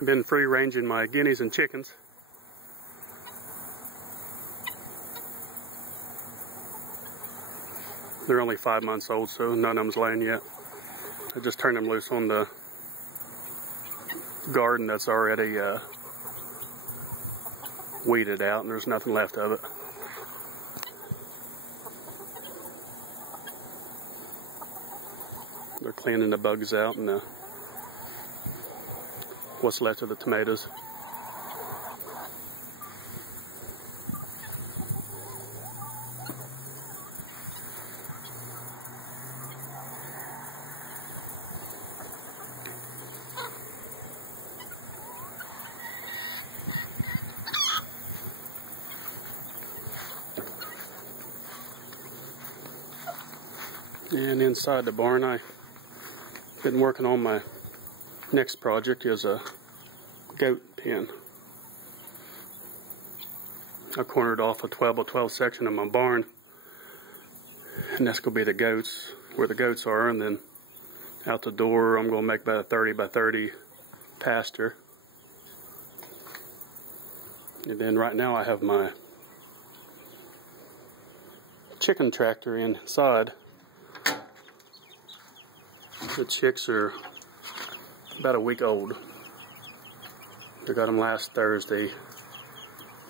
I've been free ranging my guineas and chickens. They're only 5 months old, so none of them's laying yet. I just turned them loose on the garden that's already weeded out, and there's nothing left of it. They're cleaning the bugs out and what's left of the tomatoes. And inside the barn, I've been working on my next project is a goat pen. I cornered off a 12 by 12 section of my barn, and that's going to be the goats, where the goats are, and then out the door I'm going to make about a 30 by 30 pasture. And then right now I have my chicken tractor inside. The chicks are about a week old. I got them last Thursday.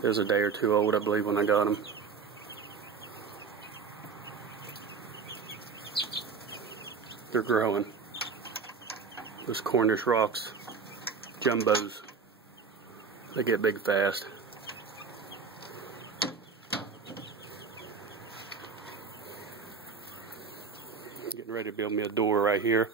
It was a day or two old, I believe, when I got them. They're growing. Those Cornish rocks, jumbos, they get big fast. Getting ready to build me a door right here.